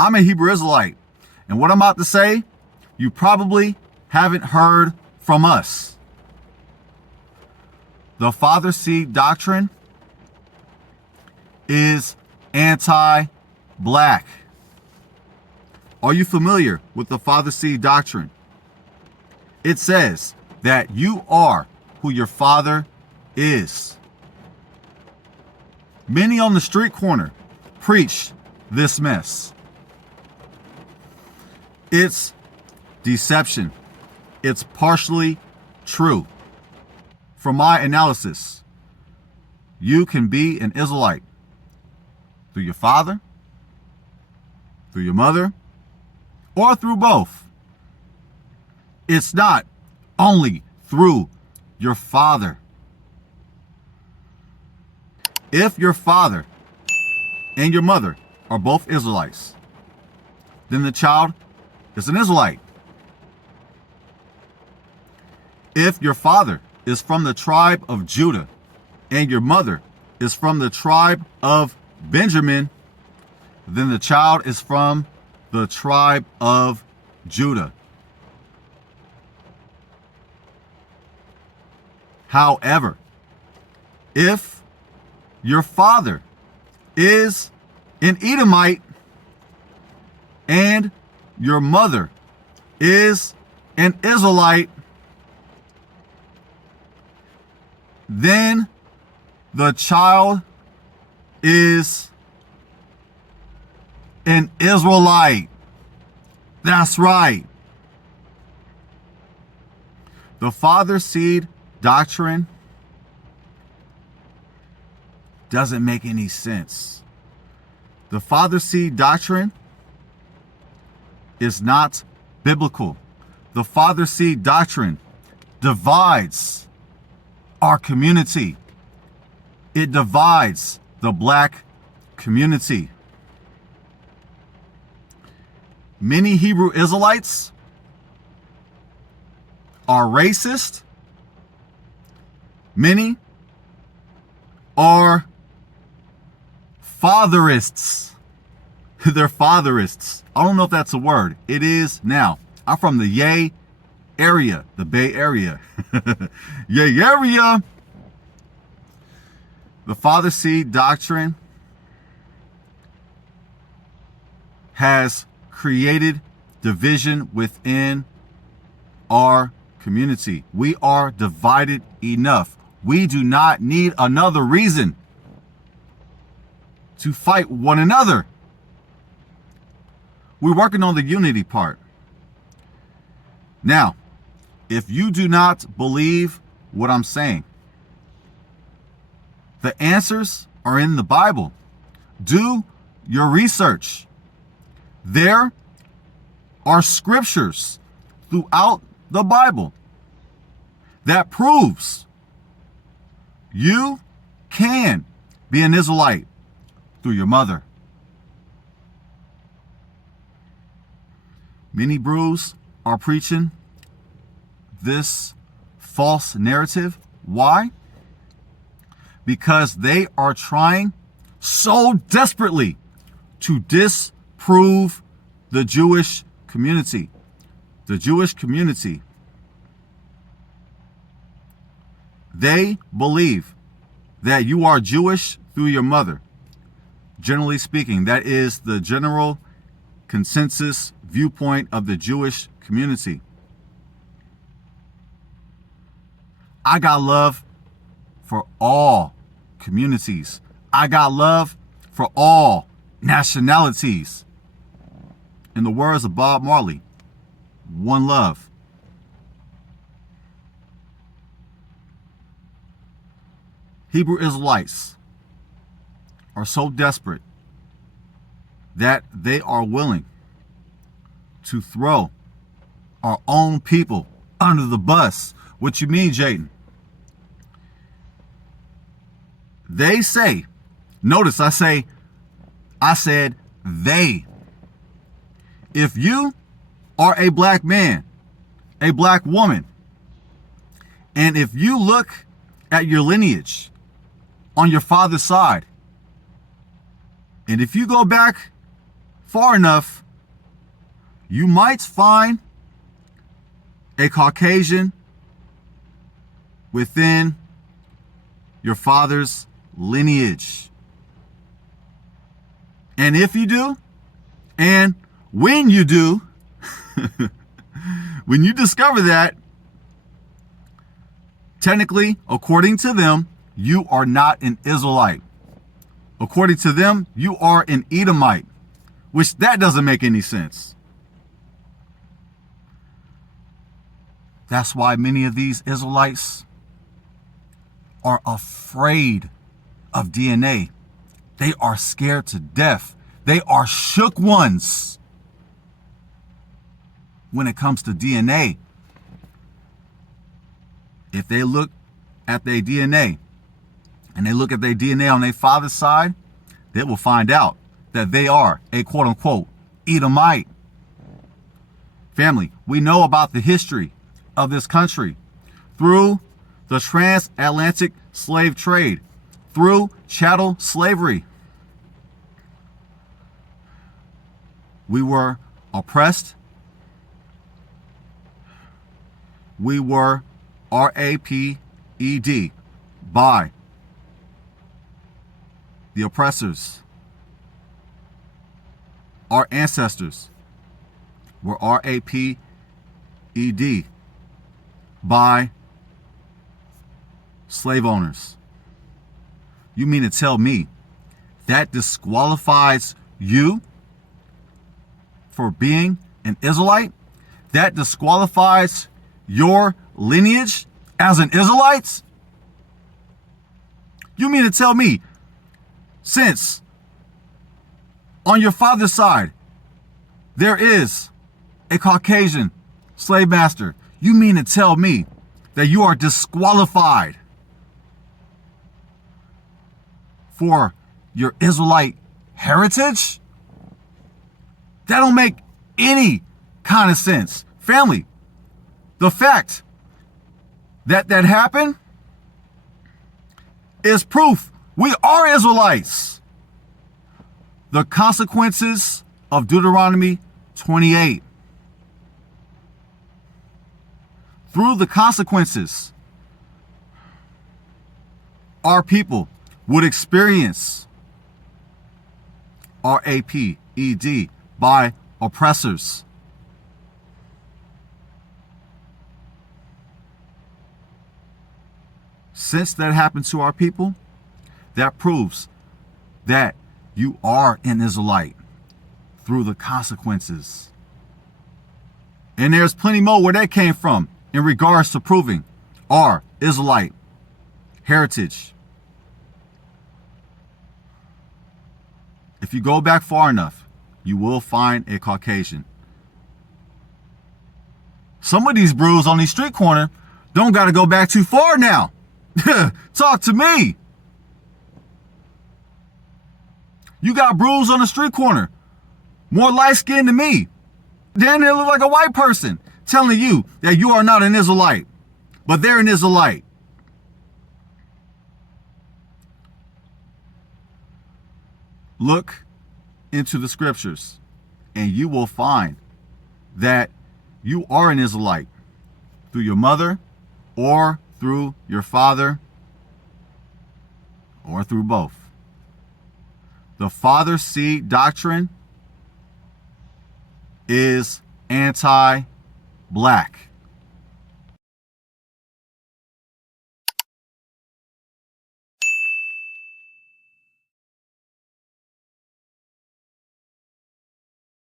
I'm a Hebrew Israelite. And what I'm about to say, you probably haven't heard from us. The father seed doctrine is anti-black. Are you familiar with the father seed doctrine? It says that you are who your father is. Many on the street corner preach this mess. It's deception. It's partially true. From my analysis, you can be an Israelite through your father, through your mother, or through both. It's not only through your father. If your father and your mother are both Israelites, then the child is an Israelite. If your father is from the tribe of Judah and your mother is from the tribe of Benjamin, then the child is from the tribe of Judah. However, if your father is an Edomite and your mother is an Israelite, then the child is an Israelite. That's right. The father seed doctrine doesn't make any sense. The father seed doctrine is not biblical. The father seed doctrine divides our community. It divides the black community. Many Hebrew Israelites are racist. Many are fatherists. They're fatherists. I don't know if that's a word. It is now. I'm from the Yay area, the Bay Area. Yay area. The father seed doctrine has created division within our community. We are divided enough. We do not need another reason to fight one another. We're working on the unity part. Now, if you do not believe what I'm saying, the answers are in the Bible. Do your research. There are scriptures throughout the Bible that proves you can be an Israelite through your mother. Many brews are preaching this false narrative. Why? Because they are trying so desperately to disprove the Jewish community. The Jewish community, they believe that you are Jewish through your mother. Generally speaking, that is the general consensus viewpoint of the Jewish community. I got love for all communities. I got love for all nationalities. In the words of Bob Marley, one love. Hebrew Israelites are so desperate that they are willing to throw our own people under the bus. What you mean, Jaden? They say, notice I said they. If you are a black man, a black woman, and if you look at your lineage on your father's side, and if you go back far enough, you might find a Caucasian within your father's lineage. And if you do, and when you do, when you discover that, technically, according to them, you are not an Israelite. According to them, you are an Edomite, which that doesn't make any sense. That's why many of these Israelites are afraid of DNA. They are scared to death. They are shook ones when it comes to DNA. If they look at their DNA and they look at their DNA on their father's side, they will find out that they are a quote unquote Edomite. Family, we know about the history of this country through the transatlantic slave trade, through chattel slavery. We were oppressed. We were raped by the oppressors. Our ancestors were raped by slave owners. You mean to tell me that disqualifies you for being an Israelite? That disqualifies your lineage as an Israelite? You mean to tell me, since on your father's side there is a Caucasian slave master, you mean to tell me that you are disqualified for your Israelite heritage? That don't make any kind of sense. Family, the fact that that happened is proof we are Israelites. The consequences of Deuteronomy 28. Through the consequences, our people would experience raped by oppressors. Since that happened to our people, that proves that you are an Israelite through the consequences. And there's plenty more where that came from in regards to proving our Israelite heritage. If you go back far enough, you will find a Caucasian. Some of these brews on the street corner don't got to go back too far now. Talk to me. You got brews on the street corner, more light-skinned than me. Damn near look like a white person, telling you that you are not an Israelite, but they're an Israelite. Look into the scriptures, and you will find that you are an Israelite through your mother, or through your father, or through both. The father seed doctrine is anti-black.